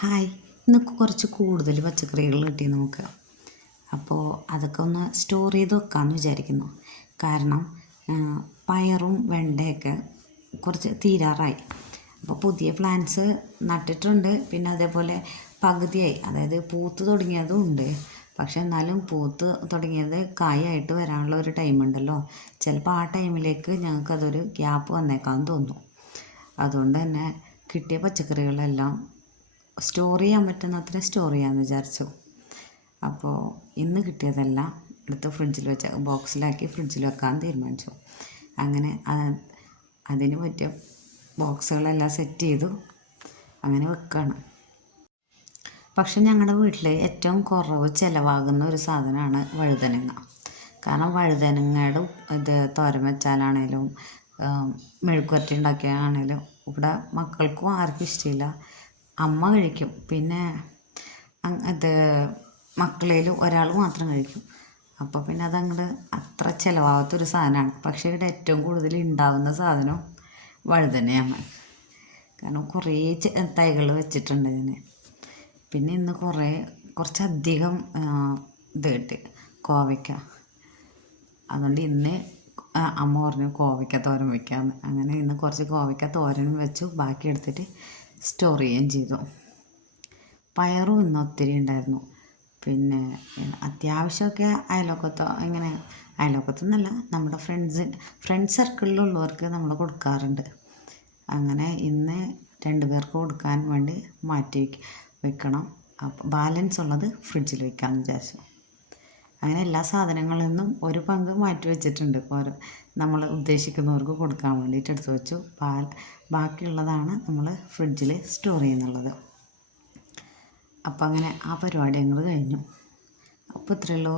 Hi, ഇന്ന് കുറച്ച് കൂടുതൽ പച്ചക്കറികൾ കിട്ടി നമുക്ക്. അപ്പോൾ അതൊക്കെ ഒന്ന് സ്റ്റോർ ചെയ്ത് വെക്കാമെന്ന് വിചാരിക്കുന്നു. കാരണം പയറും വെണ്ടയൊക്കെ കുറച്ച് തീരാറായി. അപ്പോൾ പുതിയ പ്ലാന്റ്സ് നട്ടിട്ടുണ്ട്. പിന്നെ അതേപോലെ പകുതിയായി, അതായത് പൂത്ത് തുടങ്ങിയതും ഉണ്ട്. പക്ഷെ എന്നാലും പൂത്ത് തുടങ്ങിയത് കായായിട്ട് വരാനുള്ള ഒരു ടൈമുണ്ടല്ലോ. ചിലപ്പോൾ ആ ടൈമിലേക്ക് ഞങ്ങൾക്കതൊരു ഗ്യാപ്പ് വന്നേക്കാമെന്ന് തോന്നുന്നു. അതുകൊണ്ട് തന്നെ കിട്ടിയ പച്ചക്കറികളെല്ലാം സ്റ്റോർ ചെയ്യാൻ പറ്റുന്നത്ര സ്റ്റോർ ചെയ്യാമെന്ന് വിചാരിച്ചു. അപ്പോൾ ഇന്ന് കിട്ടിയതെല്ലാം എടുത്ത് ഫ്രിഡ്ജിൽ വെച്ച് ബോക്സിലാക്കി ഫ്രിഡ്ജിൽ വെക്കാൻ തീരുമാനിച്ചു. അങ്ങനെ അതിന് പറ്റിയ ബോക്സുകളെല്ലാം സെറ്റ് ചെയ്തു. അങ്ങനെ വെക്കുകയാണ്. പക്ഷെ ഞങ്ങളുടെ വീട്ടിൽ ഏറ്റവും കുറവ് ചിലവാകുന്ന ഒരു സാധനമാണ് വഴുതനങ്ങ. കാരണം വഴുതനങ്ങയുടെ ഇത് തോരൻ വെച്ചാലാണേലും മെഴുക്കുവരട്ടി ഉണ്ടാക്കിയാണേലും ഇവിടെ മക്കൾക്കും ആർക്കും ഇഷ്ടമില്ല. അമ്മ കഴിക്കും, പിന്നെ അത് മക്കളേൽ ഒരാൾ മാത്രം കഴിക്കും. അപ്പോൾ പിന്നെ അതങ്ങോട്ട് അത്ര ചിലവാകാത്തൊരു സാധനമാണ്. പക്ഷേ ഇവിടെ ഏറ്റവും കൂടുതൽ ഉണ്ടാകുന്ന സാധനം വഴുതനയാണ്. കാരണം കുറേ തൈകൾ വെച്ചിട്ടുണ്ട് ഞാൻ. പിന്നെ ഇന്ന് കുറച്ചധികം ഇത് കിട്ടി, കോവയ്ക്ക. അതുകൊണ്ട് ഇന്ന് അമ്മ പറഞ്ഞു കോവയ്ക്ക തോരൻ വയ്ക്കാമെന്ന്. അങ്ങനെ ഇന്ന് കുറച്ച് കോവയ്ക്ക തോരനും വെച്ചു, ബാക്കി എടുത്തിട്ട് സ്റ്റോർ ചെയ്യുകയും ചെയ്തു. പയറും ഇന്ന് ഒത്തിരി ഉണ്ടായിരുന്നു. പിന്നെ അത്യാവശ്യമൊക്കെ അയൽവക്കത്തൊന്നല്ല, നമ്മുടെ ഫ്രണ്ട് സർക്കിളിലുള്ളവർക്ക് നമ്മൾ കൊടുക്കാറുണ്ട്. അങ്ങനെ ഇന്ന് 2 പേർക്ക് കൊടുക്കാൻ വേണ്ടി മാറ്റി വെക്കണം. അപ്പോൾ ബാലൻസ് ഉള്ളത് ഫ്രിഡ്ജിൽ വെക്കാമെന്ന് വിചാരിച്ചു. അങ്ങനെ എല്ലാ സാധനങ്ങളിൽ നിന്നും ഒരു പങ്ക് മാറ്റി വെച്ചിട്ടുണ്ട്. നമ്മൾ ഉദ്ദേശിക്കുന്നവർക്ക് കൊടുക്കാൻ വേണ്ടിയിട്ട് എടുത്തു വെച്ചു. ബാക്കിയുള്ളതാണ് നമ്മൾ ഫ്രിഡ്ജിൽ സ്റ്റോർ ചെയ്യുന്നുള്ളത്. അപ്പം അങ്ങനെ ആ പരിപാടി ഞങ്ങൾ കഴിഞ്ഞു. അപ്പോൾ ഇത്രയേ ഉള്ളൂ.